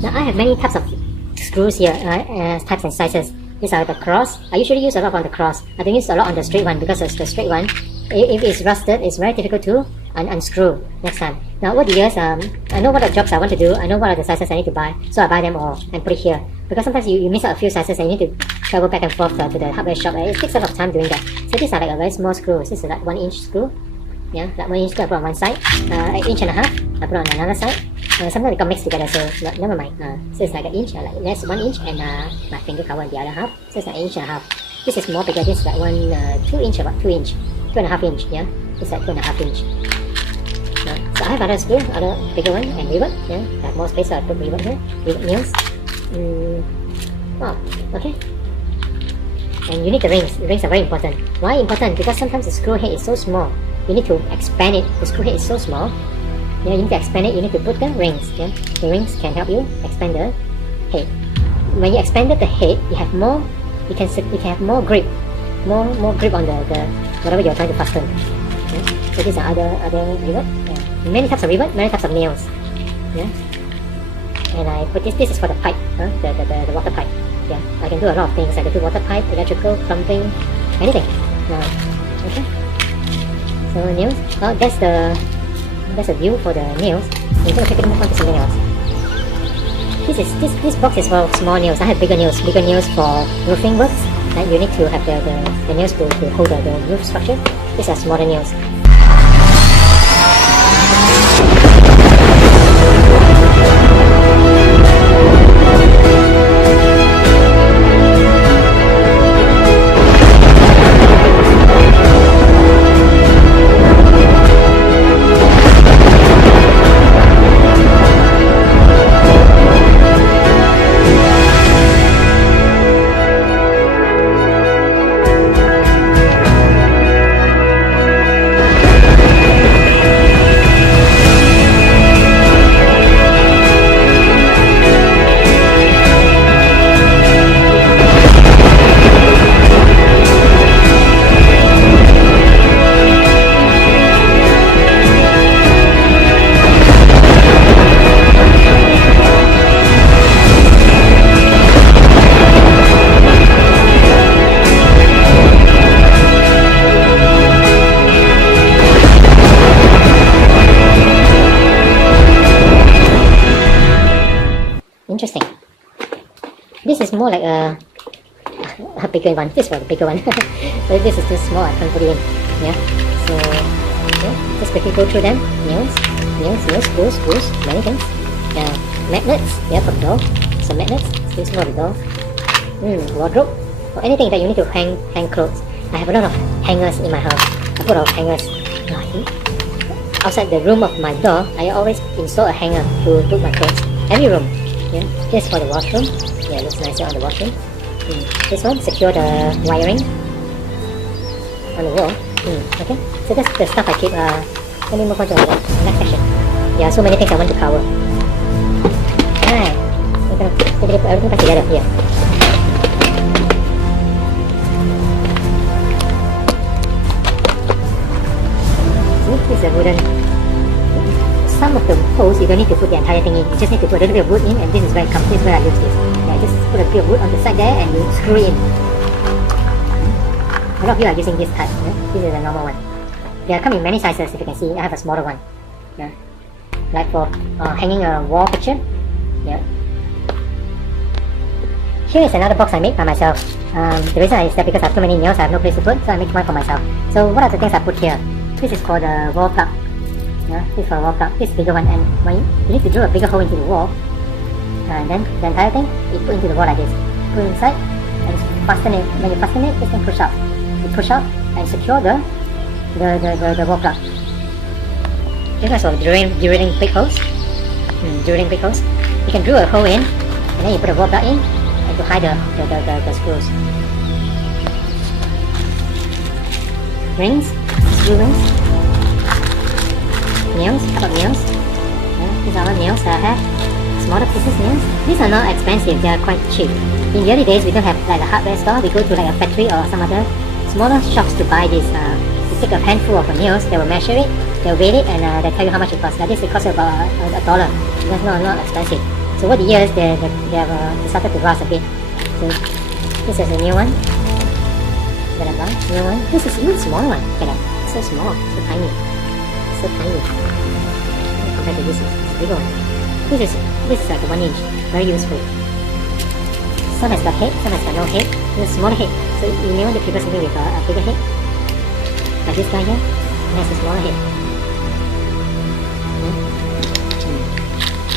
Now I have many types of screws here, types and sizes. These are the cross. I usually use a lot on the cross. I don't use a lot on the straight one because the straight one, if it's rusted, it's very difficult to unscrew next time. Now over the years, I know what are the jobs I want to do. I know what are the sizes I need to buy, so I buy them all and put it here. Because sometimes you miss out a few sizes and you need to travel back and forth to the hardware shop. It takes a lot of time doing that. So these are like a very small screw. This is like 1 inch screw. Yeah, like 1 inch screw I put on one side. 1.5 inches I put on another side. Sometimes they got mixed together, so never mind. So it's like 1 inch, like that's 1 inch, and my finger cover the other half. So it's like 1.5 inches. This is more bigger. This is like 2 inch, about 2 inch, 2.5 inch. Yeah, this is like 2.5 inch. So I have other screw, other bigger one, and rivet. Yeah, I have more space, so I put rivet here. Rivet nails. Oh, okay. And you need the rings. The rings are very important. Why important? Because sometimes the screw head is so small. You need to expand it. The screw head is so small. Yeah, you need to expand it. You need to put the rings. Yeah, the rings can help you expand the head. When you expanded the head, you have more. You can have more grip, more grip on the whatever you're trying to fasten. Yeah? So these are other rivet. Yeah. Many types of rivet, many types of nails. Yeah. And I put this. This is for the pipe, the water pipe. Yeah, I can do a lot of things. I can do water pipe, electrical, plumbing, anything. Okay. So nails. Oh, that's the view for the nails. I'm going to quickly move on to something else. This box is for small nails. I have bigger nails for roofing works. And you need to have the nails to hold the roof structure. These are smaller nails. Interesting. This is more like a bigger one. This was the bigger one. But this is too small. I can't put it in. Yeah. So yeah, just quickly go through them. Nails, screws, many things. Magnets. Yeah, for the door. So magnets. This is for the door. Wardrobe. Or anything that you need to hang clothes. I have a lot of hangers in my house. I put a lot of hangers. Outside the room of my door, I always install a hanger to put my clothes. Every room. Yeah, this for the washroom. Yeah, it looks nicer on the washroom. This one, secure the wiring on the wall. Okay, so that's the stuff I keep. Let me move on to the next section. Yeah, so many things I want to cover. Alright, we're gonna put everything back together here. See, this is a wooden. Some of the holes you don't need to put the entire thing in. You just need to put a little bit of wood in, and this is very comfy. This is where I use this. Yeah, just put a bit of wood on the side there, and you screw it in. A lot of you are using this type. Yeah? This is a normal one. They come in many sizes. If you can see, I have a smaller one. Yeah, like for hanging a wall picture. Yeah. Here is another box I made by myself. The reason is that because I have too many nails, I have no place to put, so I make one for myself. So what are the things I put here? This is for the wall plug. Yeah, this is for a wall plug. This is bigger one, and when you need to drill a bigger hole into the wall, and then the entire thing you put into the wall like this. Put it inside and fasten it. When you fasten it, this thing push up. You push up and secure the wall plug. This is for drilling big holes. Drilling big holes. You can drill a hole in, and then you put a wall plug in, and to hide the screws. Rings, screw rings. Nails, how about nails? These are all nails that I have. Smaller pieces nails. These are not expensive, they are quite cheap. In the early days, we don't have like a hardware store. We go to like a factory or some other smaller shops to buy this. You take a handful of nails, they will measure it, they will weigh it, and they tell you how much it costs. Like this, it costs about $1. That's not expensive. So over the years, they have started to rust a bit. So this is a new one that I bought. New one. This is even smaller one. Look at that. So small, so tiny, so tiny. Compared to this, it's bigger one. This is like a 1 inch. Very useful. Some has got head, some has got no head. This is smaller head. So you may want to prepare something with a bigger head. Like this guy here, it has a smaller head.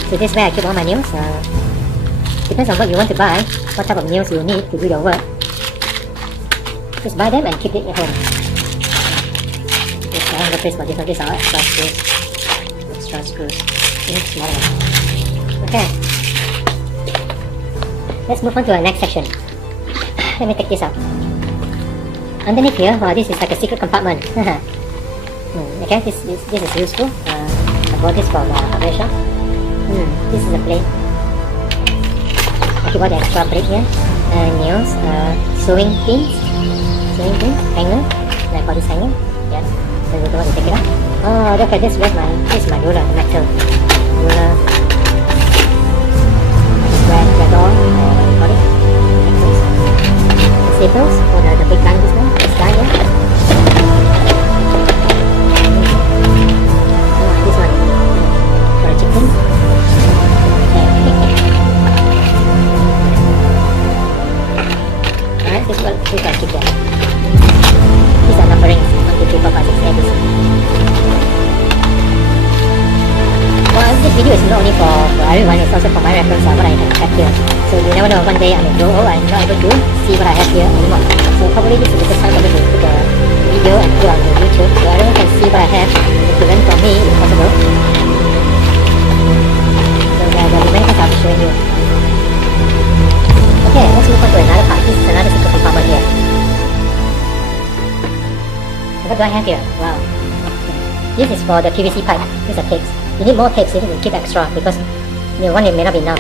So this is where I keep all my nails. Depends on what you want to buy, what type of nails you need to do your work. Just buy them and keep it at home. Just have a place for different. These are extra screws. Extra screws. Smaller one. Okay. Let's move on to our next section. Let me take this out. Underneath here, wow, this is like a secret compartment. Okay, this is useful. I bought this from a shop. This is a plate. I keep all the extra plate here. Nails, sewing pins, hanger. Like for this hanger. Yeah. So we don't want to take it out. Oh, look at this. This is my ruler, the metal ruler. Square door, what do you call it? The staples for the big gun business. This guy here. This one for a chicken. Alright, this one we can keep there. These are numberings 1, 2, 3, 4, 5, 6, ABC. Well, this video is not only for everyone, it's also for my reference what I have here. So you never know, one day I may grow old and not able to see what I have here anymore. So probably this is the first time for me to put a video and put on the YouTube so everyone can see what I have and to learn from me if possible. So there are many things I'll be showing you. Okay, let's move on to another part. This is another secret compartment here. What do I have here? Wow. This is for the PVC pipe. These are tapes. You need more tapes, you need to keep extra because one may not be enough.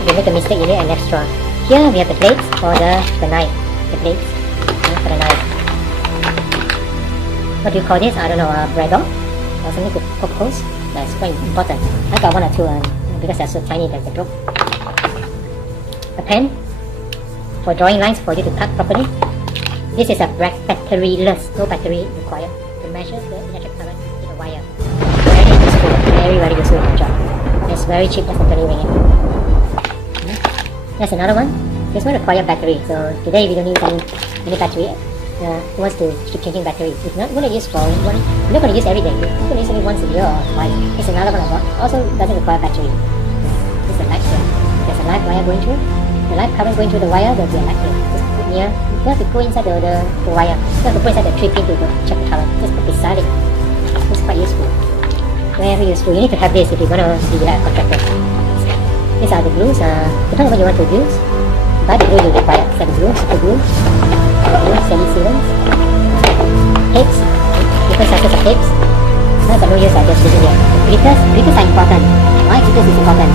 If you make a mistake, you need an extra. Here we have the plates for the knife. The plates for the knife. What do you call this? I don't know, bread or something to poke holes. That's quite important. I got one or two because they're so tiny that they broke. A pen for drawing lines for you to cut properly. This is a batteryless, no battery required to measure the electric current in the wire. Very useful for the job. It's very cheap, less than 20 ringgit. There's another one. This one requires battery. So today we don't use any battery. Who wants to keep changing batteries? It's not going to use for one. You're not going to use every day. You're going to use only once a year or twice. There's another one I bought. Also doesn't require battery. This is a light here. There's a live wire going through. The live current going through the wire. There'll be a light here. Just put near. You don't have to go inside the wire. You don't have to put inside the 3 pin to check the current. Just put beside it. It's quite useful. Very useful. You need to have this if you're going to be a contractor. These are the glues. Depending on what you want to use. Buy the glue you require. So the glue, super glue, semi-sealants, tapes, different sizes of tapes. Now the no use, I just leave it here. Glitters are important. Why glitters is important?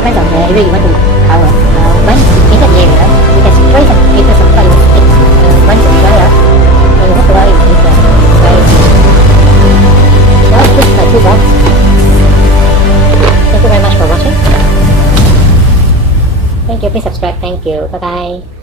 Depends on the area you want to cover. Once you painted the area, you can spray some glitters on top, it will stick. Once it's dry up, and you have to wear it with glitter. Very easy. Well, this is my toolbox. Thank you very much for watching. Thank you, please subscribe. Thank you. Bye bye.